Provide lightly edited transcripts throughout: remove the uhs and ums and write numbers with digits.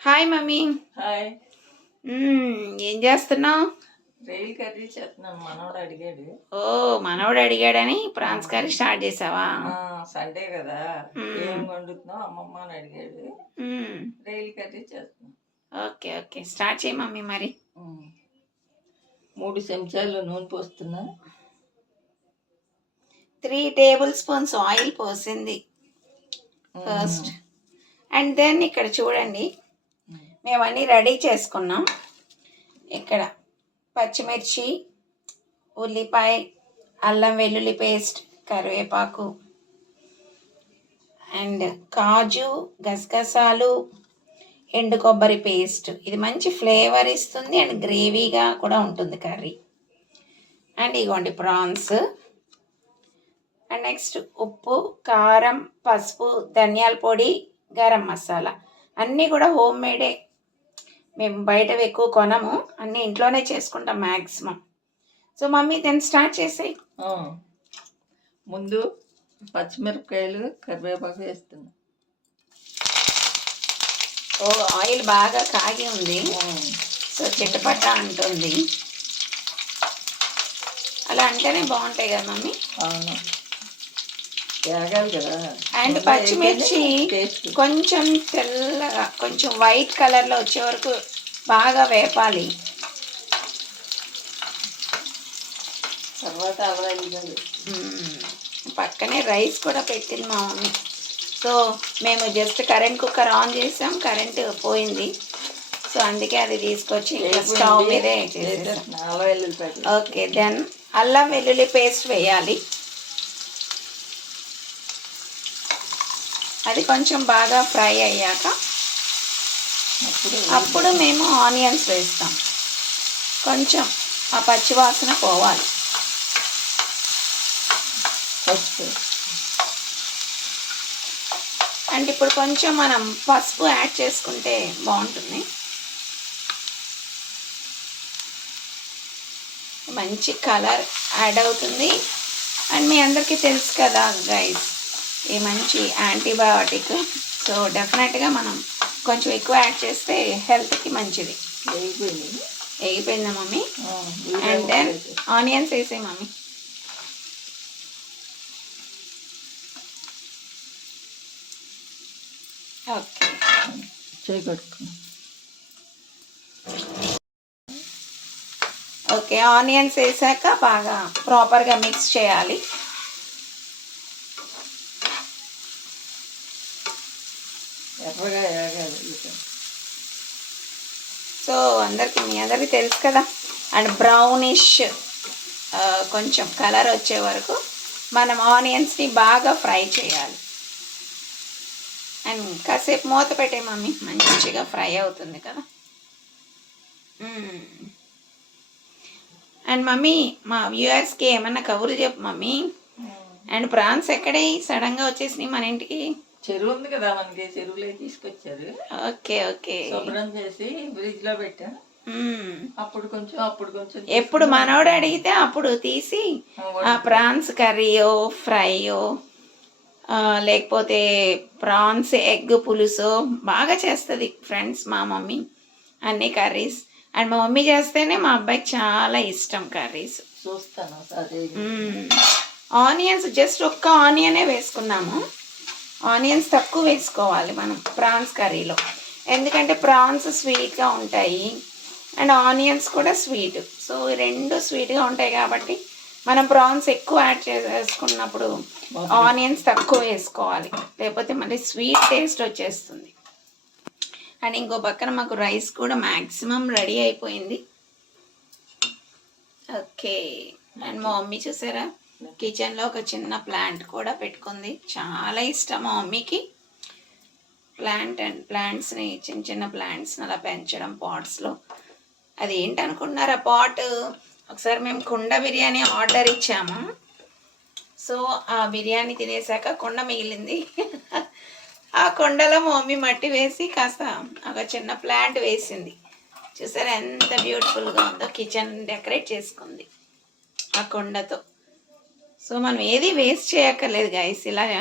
Hi mummy. Hi. ఏం చేస్తున్నావు? Rail curry చేస్తున్నాను. మనోడు అడిగాడు. ఓ, మనవడు అడిగాడని ప్రాన్స్ కర్రీ స్టార్ట్ చేసావా? సండే కదా, ఏం వండుతున్నావు అమ్మమ్మ అని అడిగాడు. రైల్ కర్రీ చేస్తున్నాను. ఓకే ఓకే, స్టార్ట్ చేయి మమ్మీ. మరి 3 చెంచాలు నూనె పోస్తున్నా. 3 టేబుల్ స్పూన్స్ ఆయిల్ పోసింది ఫస్ట్. అండ్ దెన్ ఇక్కడ చూడండి, మేము అన్నీ రెడీ చేసుకున్నాం. ఇక్కడ పచ్చిమిర్చి, ఉల్లిపాయ, అల్లం వెల్లుల్లి పేస్ట్, కరివేపాకు, అండ్ కాజు, గసగసాలు, ఎండు కొబ్బరి పేస్ట్. ఇది మంచి ఫ్లేవర్ ఇస్తుంది అండ్ గ్రేవీగా కూడా ఉంటుంది కర్రీ. అండ్ ఇగోండి ప్రాన్స్. అండ్ నెక్స్ట్ ఉప్పు, కారం, పసుపు, ధనియాల పొడి, గరం మసాలా అన్నీ కూడా హోమ్ మేడే. మేము బయట ఎక్కువ కొనము, అన్నీ ఇంట్లోనే చేసుకుంటాం maximum. So mummy then start చేసేయి. ముందు పచ్చిమిరపకాయలు, కరివేపాకు వేస్తున్నా. ఓ, ఆయిల్ బాగా కాగి ఉంది. సో చిట్టపట్ట అంటుంది. అలా అంటేనే బాగుంటాయి కదా మమ్మీ? అవును, వేగాలి కదా. అండ్ పచ్చిమిర్చి కొంచెం తెల్లగా, కొంచెం వైట్ కలర్లో వచ్చే వరకు బాగా వేపాలి. తర్వాత పక్కనే రైస్ కూడా పెట్టింది మా మమ్మీ. సో మేము జస్ట్ కరెంట్ కుక్కర్ ఆన్ చేసాం, కరెంట్ పోయింది. సో అందుకే అది తీసుకొచ్చి స్టవ్ మీదే చేసేసాం. ఓకే, దెన్ అల్లం వెల్లుల్లి పేస్ట్ వేయాలి. అది కొంచెం బాగా ఫ్రై అయ్యాక అప్పుడు మేము ఆనియన్స్ వేస్తాం. కొంచెం ఆ పచ్చివాసన పోవాలి. అండ్ ఇప్పుడు కొంచెం మనం పసుపు యాడ్ చేసుకుంటే బాగుంటుంది. మంచి కలర్ యాడ్ అవుతుంది. అండ్ మీ అందరికీ తెలుసు కదా గైస్, ఈ మంచి యాంటీబయాటిక్. సో డెఫినెట్గా మనం కొంచెం ఎక్కువ యాడ్ చేస్తే హెల్త్కి మంచిది. ఎగిపోయిందా మమ్మీ? అండ్ దెన్ ఆనియన్స్ వేసే మమ్మీ. ఓకే, ఆనియన్స్ వేసాక బాగా ప్రాపర్గా మిక్స్ చేయాలి. సో మీ అందరికీ తెలుసు కదా. అండ్ బ్రౌనిష్ కొంచెం కలర్ వచ్చే వరకు మనం ఆనియన్స్ని బాగా ఫ్రై చేయాలి. అండ్ కాసేపు మూత పెట్టే మమ్మీ, మంచిగా ఫ్రై అవుతుంది కదా. అండ్ మమ్మీ, మా వ్యూయర్స్కి ఏమన్నా కబుర్లు చెప్పు మమ్మీ. అండ్ ప్రాన్స్ ఎక్కడే సడన్గా వచ్చేసినాయి మన ఇంటికి? చెరువు ఉంది కదా మనకి, చెరువులో తీసుకొచ్చారు. ఓకే ఓకే, శుభ్రం చేసి ఫ్రిడ్జ్ లో పెట్టా. అప్పుడు కొంచెం ఎప్పుడు మనోడు అడిగితే అప్పుడు తీసి ఆ ప్రాన్స్ కర్రీయో, ఫ్రైయో, లేకపోతే ప్రాన్స్ ఎగ్ పులుసు బాగా చేస్తుంది ఫ్రెండ్స్ మా మమ్మీ, అన్ని కర్రీస్. అండ్ మా మమ్మీ చేస్తేనే మా అబ్బాయికి చాలా ఇష్టం కర్రీస్. చూస్తాను. ఆనియన్స్ జస్ట్ ఒక్క ఆనియనే వేసుకున్నాము. ఆనియన్స్ తక్కువ వేసుకోవాలి మనం ప్రాన్స్ కర్రీలో, ఎందుకంటే ప్రాన్స్ స్వీట్గా ఉంటాయి అండ్ ఆనియన్స్ కూడా స్వీట్. సో రెండు స్వీట్గా ఉంటాయి కాబట్టి మనం ప్రాన్స్ ఎక్కువ యాడ్ చేసుకున్నప్పుడు ఆనియన్స్ తక్కువ వేసుకోవాలి, లేకపోతే మళ్ళీ స్వీట్ టేస్ట్ వచ్చేస్తుంది. అండ్ ఇంకో పక్కన మాకు రైస్ కూడా మ్యాక్సిమం రెడీ అయిపోయింది. ఓకే, అండ్ మా మమ్మీ చూసారా, కిచెన్లో ఒక చిన్న ప్లాంట్ కూడా పెట్టుకుంది. చాలా ఇష్టం మా మమ్మీకి ప్లాంట్స్ని, చిన్న చిన్న ప్లాంట్స్ని అలా పెంచడం పాట్స్లో. అది ఏంటనుకుంటున్నారా పాట్? ఒకసారి మేము కుండ బిర్యానీ ఆర్డర్ ఇచ్చాము. సో ఆ బిర్యానీ తినేసాక కుండ మిగిలింది. ఆ కుండలో మా మమ్మీ మట్టి వేసి కాస్త ఒక చిన్న ప్లాంట్ వేసింది. చూసారా ఎంత బ్యూటిఫుల్గా ఉందో, కిచెన్ డెకరేట్ చేసుకుంది ఆ కుండతో. సో మనం ఏది వేస్ట్ చేయక్కర్లేదు గైస్. ఇలాగా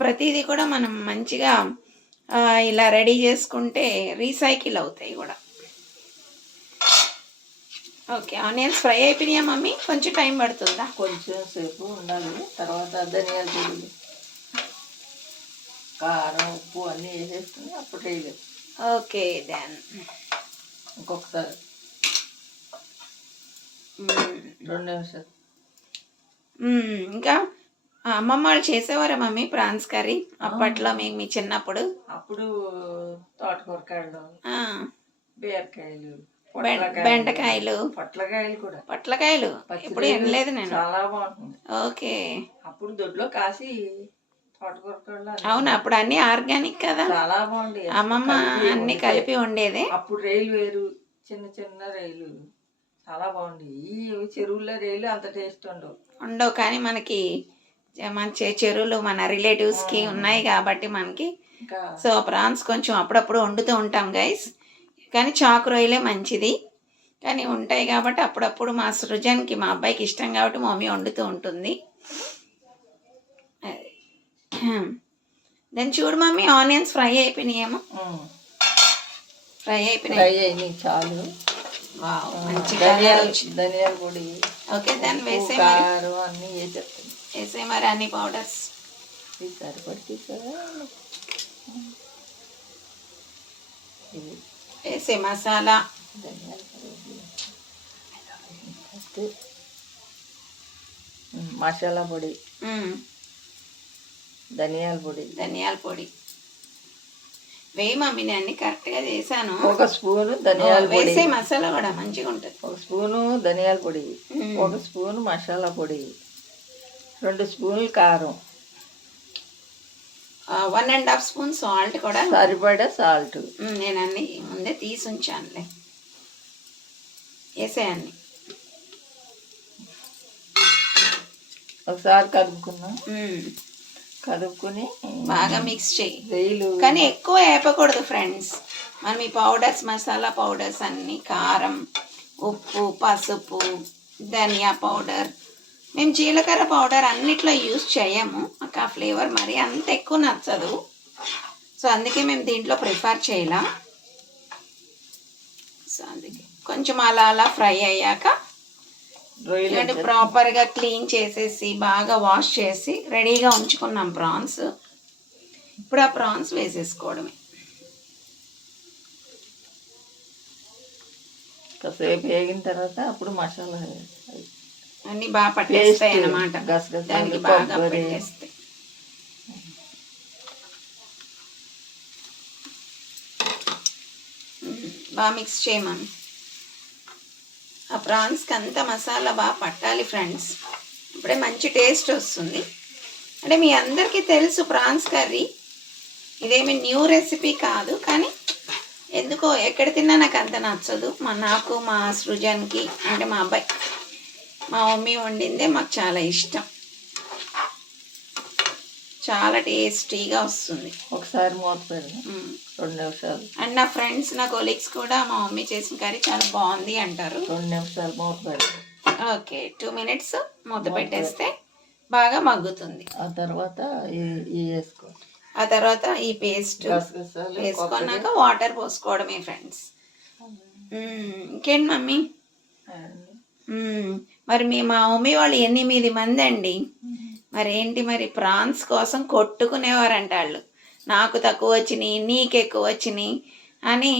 ప్రతిదీ కూడా మనం మంచిగా ఇలా రెడీ చేసుకుంటే రీసైకిల్ అవుతాయి కూడా. ఓకే, ఆనియన్స్ ఫ్రై అయిపోయినాయా మమ్మీ? కొంచెం టైం పడుతుందా? కొంచెం సేపు ఉండాలి. తర్వాత ధనియాల పొడి, కారం, ఉప్పు అన్నీ వేసేసుకుని అప్పుడు వేయలేదు. ఓకే దెన్ ఇంకొకసారి 2 నిమిషాలు. ఇంకా అమ్మమ్మ వాళ్ళు చేసేవారా మమ్మీ ప్రాన్స్ కర్రీ అప్పట్లో మీకు మీ చిన్నప్పుడు? అప్పుడు తోటకూరకాయలు, ఆ, బీరకాయలు, బెండకాయలు, పొట్లకాయలు కూడా. పొట్లకాయలు ఎప్పుడు వినలేదు నేను. చాలా బాగుంటుంది. ఓకే, అప్పుడు దొడ్లో కాసి తోటకూరకాయలు. అవును, అప్పుడు అన్ని ఆర్గానిక్ కదా, చాలా బాగుంది. అమ్మమ్మ అన్ని కలిపి ఉండేదే. అప్పుడు రైలు వేరు, చిన్న చిన్న రైలు చాలా బాగుంది. ఈ చెరువుల్లో రైలు అంత టేస్ట్ ఉండవు కానీ మనకి మంచి చెరువులు మన రిలేటివ్స్కి ఉన్నాయి కాబట్టి మనకి. సో ప్రాన్స్ కొంచెం అప్పుడప్పుడు వండుతూ ఉంటాం గైస్, కానీ చాకు రొయ్యలే మంచిది. కానీ ఉంటాయి కాబట్టి అప్పుడప్పుడు మా సృజన్కి, మా అబ్బాయికి ఇష్టం కాబట్టి మమ్మీ వండుతూ ఉంటుంది. దాన్ని చూడు మమ్మీ, ఆనియన్స్ ఫ్రై అయిపోయినాయేమో. ఫ్రై అయిపోయినాయి చాలు. మంచి ధనియాల పొడి. ఓకే, దాన్ని వేసే కారం అన్నీ వేసే మరి అన్ని పౌడర్స్ సరిపడి వేసే మసాలా, మసాలా పొడి, ధనియాల పొడి వేయి మమ్మీ, నేను అన్ని కరెక్ట్గా చేశాను. 1 స్పూను ధనియాల పొడి వేసే మసాలా కూడా మంచిగా ఉంటుంది. 1 స్పూను ధనియాల పొడి, 1 స్పూను మసాలా పొడి, 2 స్పూన్లు కారం, 1.5 స్పూన్ సాల్ట్ కూడా సరిపడా సాల్ట్. నేను అన్ని ముందే తీసి ఉంచానులే. వేసేయన్ని ఒకసారి కలుపుకుని బాగా మిక్స్ చేయి. వేలు కానీ ఎక్కువ వేపకూడదు ఫ్రెండ్స్. మనం ఈ పౌడర్స్, మసాలా పౌడర్స్ అన్నీ, కారం, ఉప్పు, పసుపు, ధనియా పౌడర్, మేము జీలకర్ర పౌడర్ అన్నిట్లో యూజ్ చేయము. మాకు ఆ ఫ్లేవర్ మరి అంత ఎక్కువ నచ్చదు. సో అందుకే మేము దీంట్లో ప్రిఫర్ చేయలా. సో అందుకే కొంచెం అలా ఫ్రై అయ్యాక ప్రాపర్గా క్లీన్ చేసేసి బాగా వాష్ చేసి రెడీగా ఉంచుకున్నాం ప్రాన్స్. ఇప్పుడు ఆ ప్రాన్స్ వేసేసుకోవడమే. కాసేపు వేగిన తర్వాత అప్పుడు మసాలా అన్నీ బాగా పట్టేస్తాయి అన్నమాట, దానికి బాగా పట్టేస్తాయి. బాగా మిక్స్ చేయమని. ఆ ప్రాన్స్కి అంతా మసాలా బాగా పట్టాలి ఫ్రెండ్స్, ఇప్పుడే మంచి టేస్ట్ వస్తుంది. అంటే మీ అందరికీ తెలుసు ప్రాన్స్ కర్రీ, ఇదేమి న్యూ రెసిపీ కాదు. కానీ ఎందుకో ఎక్కడ తిన్నా నాకు అంత నచ్చదు. నాకు, మా సృజన్కి, అంటే మా అబ్బాయి, మా మమ్మీ వండిందే మాకు చాలా ఇష్టం. చాలా టేస్టీగా వస్తుంది. ఒకసారి మూత పెడదాం 2 నిమిషాలు. అండ్ నా ఫ్రెండ్స్, నా కొలీగ్స్ కూడా మా మమ్మీ చేసిన కర్రీ చాలా బాగుంది అంటారు. 2 నిమిషాలు మూత పెడదాం. ఓకే, 2 మినిట్స్ మూత పెట్టేస్తే బాగా మగ్గుతుంది. ఆ తర్వాత ఈ పేస్ట్ వేసుకున్నాక వాటర్ పోసుకోవడమే ఫ్రెండ్స్. ఇంకేంటి మమ్మీ? మరి మా మమ్మీ వాళ్ళు 8 మంది అండి. మరి ప్రాన్స్ కోసం కొట్టుకునేవారంట వాళ్ళు. నాకు తక్కువ వచ్చినాయి, నీకు ఎక్కువ వచ్చినాయి అని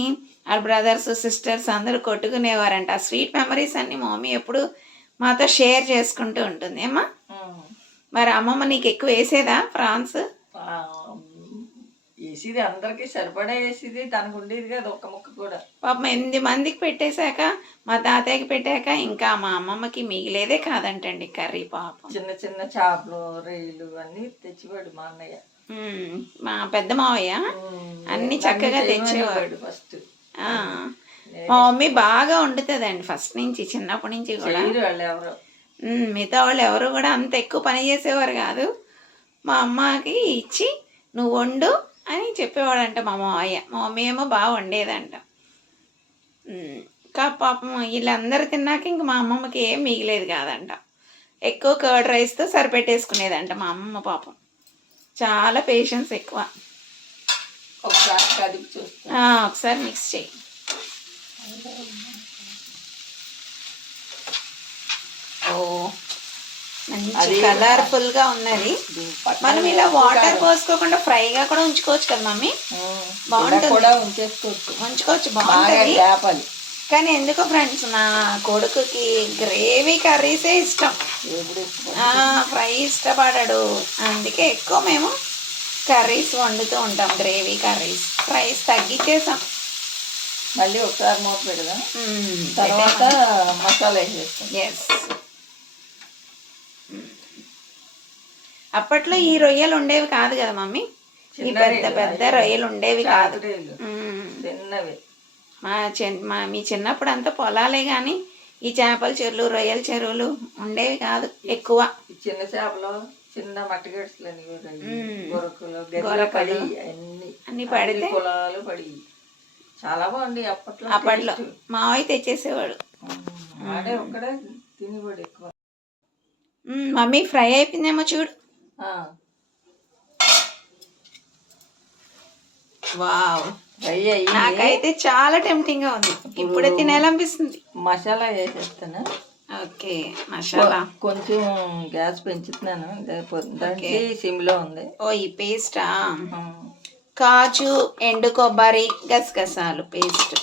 వాళ్ళ బ్రదర్స్, సిస్టర్స్ అందరూ కొట్టుకునేవారంట. ఆ స్వీట్ మెమరీస్ అన్ని మా మమ్మీ ఎప్పుడు మాతో షేర్ చేసుకుంటూ ఉంటుంది. ఏమ్మా, మరి అమ్మమ్మ నీకు ఎక్కువ వేసేదా ప్రాన్స్? వేసేది, అందరికి సరిపడా వేసేది, తనకు ఉండేది కదా 1 ముక్క కూడా. పాపం 8 మందికి పెట్టేశాక, మా తాతయ్యకి పెట్టాక ఇంకా మా అమ్మమ్మకి మిగిలేదే కాదంటండి కర్రీ. పాపం చిన్న చిన్న చేపలు, రొయ్యలు అన్నీ తెచ్చివాడు మా అన్నయ్య, మా పెద్ద మావయ్య అన్ని చక్కగా తెచ్చేవాడు ఫస్ట్. మా మమ్మీ బాగా వండుతుందండి ఫస్ట్ నుంచి, చిన్నప్పటి నుంచి కూడా. మిగతా వాళ్ళు ఎవరు కూడా అంత ఎక్కువ పని చేసేవారు కాదు. మా అమ్మకి ఇచ్చి నువ్వు వండు అని చెప్పేవాడంట మా మావయ్య. మా మమ్మీ ఏమో బాగా వండేదంట. ఇంకా పాపం వీళ్ళందరూ తిన్నాక ఇంక మా అమ్మమ్మకి ఏం మిగిలేదు కాదంట. ఎక్కువ కర్డ్ రైస్తో సరిపెట్టేసుకునేదంట మా అమ్మమ్మ. పాపం చాలా పేషెన్స్ ఎక్కువ. ఒకసారి కలిపి చూస్తాను. ఒకసారి మిక్స్ చేయి. ఓ మంచి కలర్ఫుల్ గా ఉన్నది. మనం ఇలా వాటర్ పోసుకోకుండా ఫ్రైగా కూడా ఉంచుకోవచ్చు కదా మమ్మీ, బాగుంటుంది. కూడా ఉంచుకోవచ్చు, బాగుంటుంది. చేపలు కానీ ఎందుకో ఫ్రెండ్స్ నా కొడుకుకి గ్రేవీ కర్రీసే ఇష్టం, ఫ్రై ఇష్టపడాడు. అందుకే ఎక్కువ మేము కర్రీస్ వండుతూ ఉంటాం, గ్రేవీ కర్రీస్. ఫ్రైస్ తగ్గించేసాం. మళ్ళీ ఒకసారి మూత పెడదాం, తర్వాత మసాలా వేసేస్తాం. ఎస్, అప్పట్లో ఈ రొయ్యలు ఉండేవి కాదు కదా మమ్మీ, ఈ పెద్ద పెద్ద రొయ్యలు ఉండేవి కాదు. చిన్నవి మీ చిన్నప్పుడు అంతా పొలాలే కానీ ఈ చేపల చెరువులు రొయ్యల చెరువులు ఉండేవి కాదు ఎక్కువ. చిన్న చేపలు, చిన్న మట్టిగడ్డలు, అన్ని పడితే పొలాలు పడి చాలా బాగుంది అప్పట్లో. మావయ్య తెచ్చేసేవాడు, ఒక్కడే తినేవాడు ఎక్కువ. మమ్మీ ఫ్రై అయిపోయిందేమో చూడు. వావ్, నాకైతే చాలా టెంప్టింగ్ గా ఉంది, ఇప్పుడే తినేయాలనిపిస్తుంది. మసాలా వేసేస్తాను. ఓకే, మసాలా కొంచెం గ్యాస్ పెంచుతున్నాను, సిమ్ లో ఉంది. ఓ ఈ పేస్టా, కాజు, ఎండు కొబ్బరి, గసగసాలు పేస్ట్.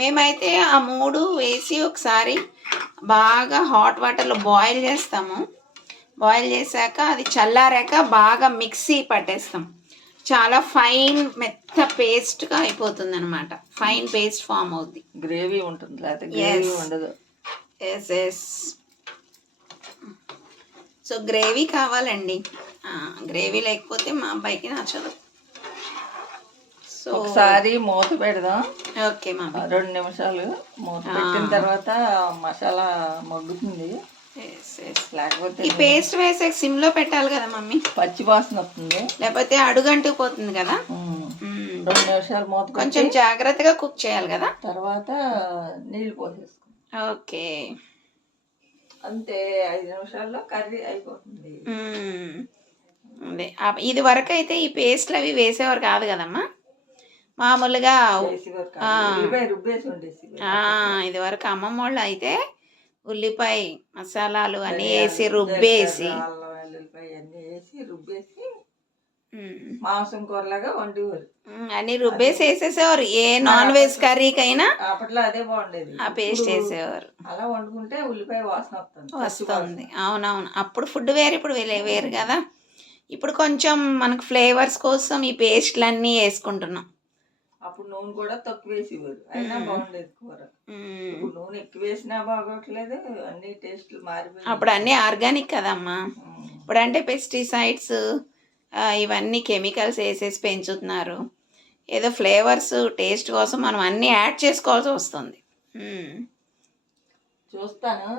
మేమైతే ఆ 3 వేసి ఒకసారి బాగా హాట్ వాటర్లో బాయిల్ చేస్తాము. బాయిల్ చేశాక అది చల్లారాక బాగా మిక్సీ పట్టేస్తాం. చాలా ఫైన్ మెత్త పేస్ట్గా అయిపోతుంది అనమాట, ఫైన్ పేస్ట్ ఫామ్ అవుద్ది. గ్రేవీ ఉంటుంది, లేకపోతే గ్రేవీ ఉండదు. ఎస్ ఎస్, సో గ్రేవీ కావాలండి, గ్రేవీ లేకపోతే మా అబ్బాయికి నచ్చదు. సో ఒకసారి మూత పెడదాం. ఓకే మమ్మీ, 2 నిమిషాలు మూత పెట్టిన తర్వాత మసాలా మగ్గుతుంది. లేకపోతే ఈ పేస్ట్ వేసే సిమ్ లో పెట్టాలి కదా మమ్మీ, పచ్చి వాసన వస్తుంది, లేకపోతే అడుగంటుకు పోతుంది కదా. 2 నిమిషాలు మూత కొంచెం జాగ్రత్తగా కుక్ చేయాలి కదా. తర్వాత నీళ్ళు పోసేసుకో. ఓకే, అంతే, 5 నిమిషాల్లో కర్రీ అయిపోతుంది. అదే ఇది వరకు అయితే ఈ పేస్ట్లు అవి వేసేవారు కాదు కదమ్మా, మామూలుగా ఇది వరకు అమ్మమ్మ వాళ్ళు అయితే ఉల్లిపాయ మసాలాలు అన్నీ వేసి రుబ్బేసి మాంసం కూరలాగా వండేవారు, అన్ని రుబ్బేసి వేసేసేవారు. ఏ నాన్ వెజ్ కర్రీకైనా అప్పట్లో అదే బాగుండేది, ఆ పేస్ట్ వేసేవారు. అలా వండుకుంటే ఉల్లిపాయ వాసన వస్తుంది. అవునవును, అప్పుడు ఫుడ్ వేరు, ఇప్పుడు వేరు కదా. ఇప్పుడు కొంచెం మనకు ఫ్లేవర్స్ కోసం ఈ పేస్ట్లన్నీ వేసుకుంటున్నాం. అప్పుడు నూనె కూడా తక్కువ వేసేవారు, అయినా బాగుండేది కూర. ఇప్పుడు నూనె ఎక్కువ వేసినా బాగోట్లేదు, అన్ని టేస్ట్లు మారిపోయి. అప్పుడు అన్నీ ఆర్గానిక్ కదమ్మా, ఇప్పుడు అంటే పెస్టిసైడ్స్ ఇవన్నీ కెమికల్స్ వేసేసి పెంచుతున్నారు. ఏదో ఫ్లేవర్స్ టేస్ట్ కోసం మనం అన్నీ యాడ్ చేసుకోవాల్సి వస్తుంది. చూస్తాను,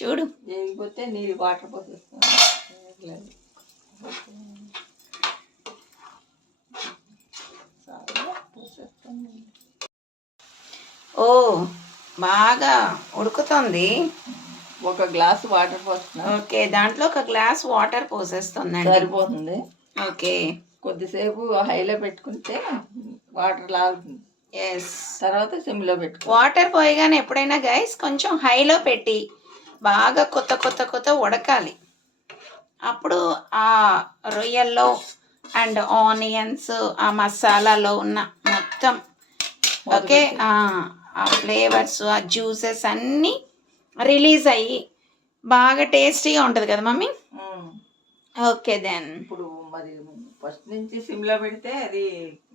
చూడు. చేయకపోతే నీళ్ళు వాటర్ పోసేస్తాను. ఓ బాగా ఉడుకుతుంది. 1 గ్లాస్ వాటర్ పోస్తున్నా. ఓకే, దాంట్లో 1 గ్లాస్ వాటర్ పోసేస్తుందండి, సరిపోతుంది. ఓకే, కొద్దిసేపు హైలో పెట్టుకుంటే వాటర్ లాగుతుంది. ఎస్, తర్వాత సిమ్లో పెట్టుకో. వాటర్ పోయగానే ఎప్పుడైనా గైస్ కొంచెం హైలో పెట్టి బాగా కొత్త ఉడకాలి. అప్పుడు ఆ రొయ్యల్లో అండ్ ఆనియన్స్ ఆ మసాలాలో ఉన్న మొత్తం ఓకే ఆ ఫ్లేవర్స్ ఆ జ్యూసెస్ అన్నీ రిలీజ్ అయ్యి బాగా టేస్టీగా ఉంటుంది కదా మమ్మీ. ఓకే దెన్ ఇప్పుడు మరి ఫస్ట్ నుంచి సిమ్లో పెడితే అది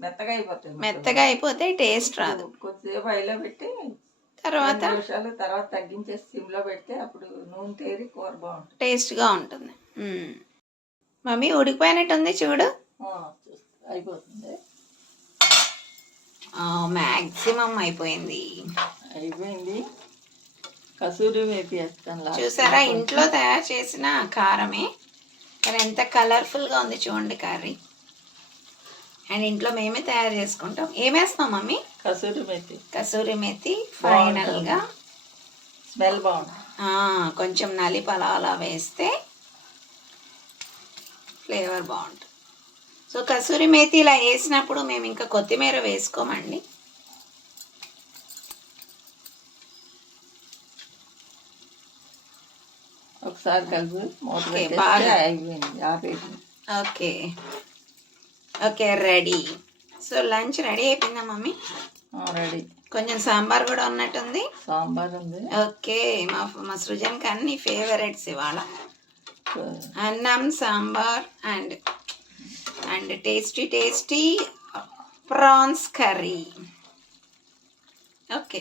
మెత్తగా అయిపోతుంది, మెత్తగా అయిపోతే టేస్ట్ రాదు. కొద్దిసేపు హైలో పెట్టి తర్వాత నిమిషాలు తర్వాత తగ్గించేసి సిమ్లో పెడితే అప్పుడు నూనె తేరి కూర బాగుంటుంది, టేస్ట్గా ఉంటుంది. మమ్మీ ఉడికిపోయినట్టుంది చూడు, అయిపోతుంది. మ్యాక్సిమం అయిపోయింది. కసూరి మేతి వేస్తాను. చూసారా, ఇంట్లో తయారు చేసిన కారమే, కానీ ఎంత కలర్ఫుల్గా ఉంది చూడండి కర్రీ. అండ్ ఇంట్లో మేమే తయారు చేసుకుంటాం. ఏమేస్తాం మమ్మీ? కసూరి మేతి ఫైనల్గా స్మెల్ బాగుంటుంది. కొంచెం నలిపలా అలా వేస్తే ఫ్లేవర్ బాగుంటుంది. సో సో కసూరి మేతి ఇలా వేసినప్పుడు మేము ఇంకా కొత్తిమీర వేసుకోమండి. ఒకసారి కలిపి మూత ఓకే, పెట్టేస్తే బాగా. అయిపోయింది, ఆపేసి. Okay okay, ready. So lunch ready అయిపోయిందా మమ్మీ? రెడీ. కొంచెం సాంబార్ కూడా ఉన్నట్టుంది. సాంబార్ ఉంది. ఓకే, మా సృజన్కి అన్ని ఫేవరెట్స్ ఇవాళ. అన్నం, sambar and tasty prawns curry. Okay,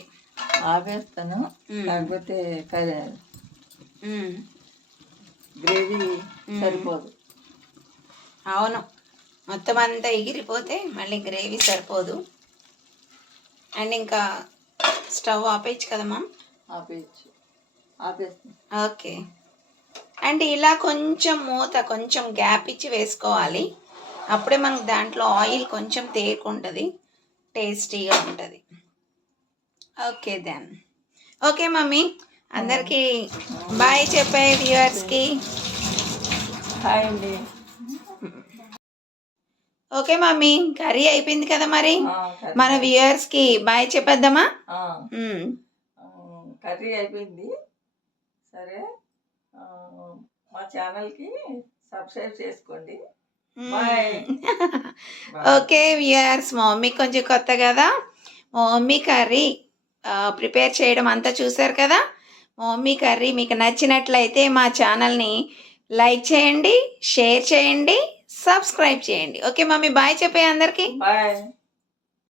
ఆపేస్తాను. కాకపోతే గ్రేవీ సరిపోదు. అవును, మొత్తం అంతా ఎగిరిపోతే మళ్ళీ గ్రేవీ సరిపోదు. అండ్ ఇంకా స్టవ్ ఆపేయచ్చు కదా మమ్? ఆపేస్తాను. ఓకే. అండ్ ఇలా కొంచెం మూత కొంచెం గ్యాప్ ఇచ్చి వేసుకోవాలి. అప్పుడే మనకు దాంట్లో ఆయిల్ కొంచెం తేకుంటుంది, టేస్టీగా ఉంటుంది. Okay then. ఓకే మమ్మీ, అందరికీ బాయ్ చెప్పే వ్యూవర్స్కి. హాయ్ అండి. ఓకే మమ్మీ, కర్రీ అయిపోయింది కదా, మరి కర్రీ. మన వ్యూవర్స్కి బాయ్ చెప్పేద్దామా? కర్రీ అయిపోయింది. సరే, మా ఛానల్కి సబ్స్క్రైబ్ చేసుకోండి. బాయ్. ఓకే వ్యూయర్స్, మా మమ్మీ కొంచెం కొత్త కదా, మా మమ్మీ కర్రీ ప్రిపేర్ చేయడం అంతా చూసారు కదా. మా మమ్మీ కర్రీ మీకు నచ్చినట్లయితే మా ఛానల్ని లైక్ చేయండి, షేర్ చేయండి, సబ్స్క్రైబ్ చేయండి. ఓకే మమ్మీ, బాయ్ చెప్పే అందరికీ. బాయ్.